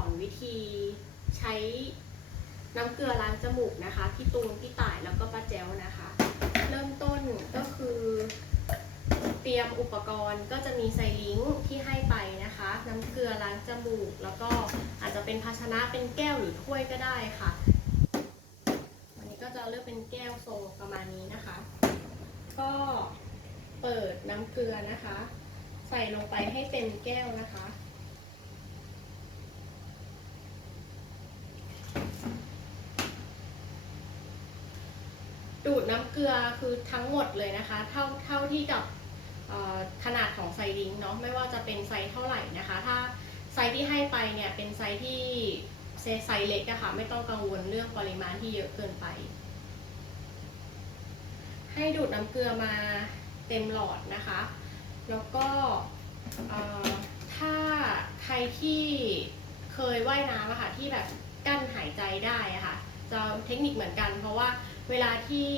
อนวิธีใช้น้ำเกลือล้างจมูกนะคะพี่ตูนพี่ต่ายแล้วก็ป้าแจ๋วนะคะ เริ่มต้นก็คือ เตรียมอุปกรณ์ก็จะมีไซลิงที่ให้ไปนะคะ น้ำเกลือล้างจมูก แล้วก็อาจจะเป็นภาชนะเป็นแก้วหรือถ้วยก็ได้ค่ะอันนี้ก็จะเลือกเป็นแก้วทรงประมาณนี้นะคะ ก็เปิดน้ำเกลือนะคะ ใส่ลงไปให้เต็มแก้วนะคะ ดูดน้ำเกลือคือทั้งหมดเลยนะคะ เท่าเท่าที่กับขนาดของไซลิงเนาะไม่ว่าจะเป็นไซส์เท่าไหร่นะคะ ถ้าไซส์ที่ให้ไปเนี่ยเป็นไซส์ที่เซไซส์เล็กอะคะ่ะไม่ต้องกังวลเรื่องปริมาณที่เยอะเกินไป ให้ดูดน้ำเกลือมาเต็มหลอดนะคะ แล้วก็ถ้าใครที่เคยว่ายน้ำอะค่ะที่แบบกั้นหายใจได้อะค่ะ จะเทคนิคเหมือนกัน เพราะว่าเวลาที่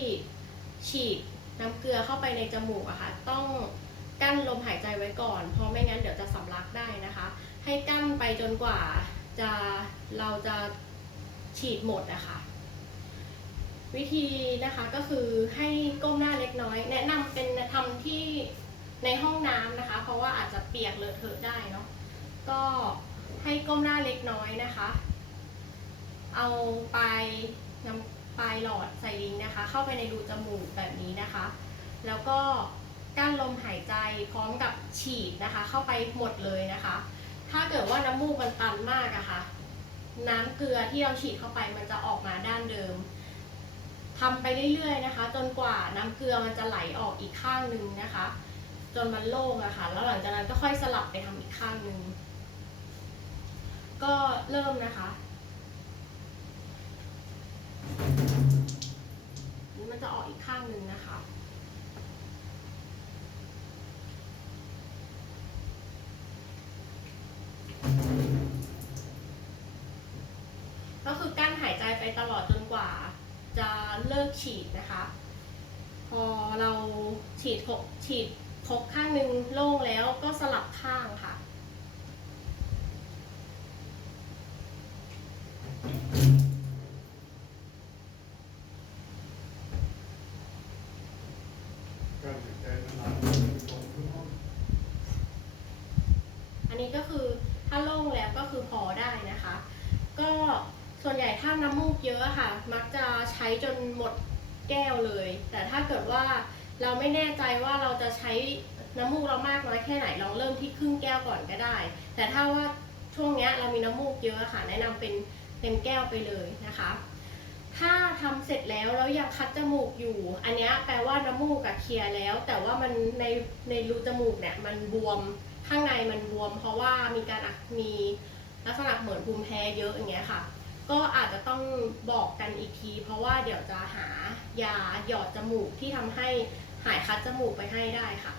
ฉีดน้ำเกลือเข้าไปในจมูกอะค่ะต้องกั้นลมหายใจไว้ก่อน เพราะไม่งั้นเดี๋ยวจะสำลักได้นะคะ ให้กั้นไปจนกว่าจะเราจะฉีดหมดนะคะ วิธีนะคะก็คือให้ก้มหน้าเล็กน้อย แนะนำเป็นทำที่ในห้องน้ำนะคะ เพราะว่าอาจจะเปียกเลอะเทอะได้เนาะก็ให้ก้มหน้าเล็กน้อยนะคะ เอาปลายน้ำปลายหลอดใส่ลิงนะคะ เข้าไปในรูจมูกแบบนี้นะคะ แล้วก็กั้นลมหายใจพร้อมกับฉีดนะคะ เข้าไปหมดเลยนะคะ ถ้าเกิดว่าน้ำมูกมันตันมากอะคะ่ะน้ำเกลือที่เราฉีดเข้าไปมันจะออกมาด้านเดิมทำไปเรื่อยๆนะคะ จนกว่าน้ำเกลือมันจะไหลออกอีกข้างหนึ่งนะคะ จนมันโล่งอะค่ะ แล้วหลังจากนั้นก็ค่อยสลับไปทำอีกข้างหนึ่งก็เริ่มนะคะนี่มันจะออกอีก ข้างหนึ่งนะคะ ก็คือกั้นหายใจไปตลอดจนกว่า จะเลิกฉีดนะคะ พอเราฉีดครบฉีดครบข้างหนึ่งโล่งแล้วก็สลับข้างค่ะ การหายใจนานๆตรงขึ้นห้ อันนี้ก็คือถ้าโล่งแล้วก็คือพอได้นะคะ ก็ส่วนใหญ่ถ้าน้ำมูกเยอะค่ะ มักจะใช้จนหมดแก้วเลย แต่ถ้าเกิดว่าเราไม่แน่ใจว่าเราจะใช้น้ำมูกเรามากน้อยแค่ไหนลองเริ่มที่ครึ่งแก้วก่อนก็ได้ แต่ถ้าว่าช่วงนี้เรามีน้ำมูกเยอะค่ะ แนะนำเป็นเต็มแก้วไปเลยนะคะ ถ้าทำเสร็จแล้วแล้วยังคัดจมูกอยู่ อันนี้แปลว่าน้ำมูกกับเคลียร์แล้ว แต่ว่ามันในในรูจมูกเนี่ยมันบวมข้างในมันบวม เพราะว่ามีการมีลักษณะเหมือนภูมิแพ้เยอะอย่างเงี้ยค่ะ ก็อาจจะต้องบอกกันอีกที เพราะว่าเดี๋ยวจะหายาหยอดจมูกที่ทำให้หายคัดจมูกไปให้ได้ค่ะ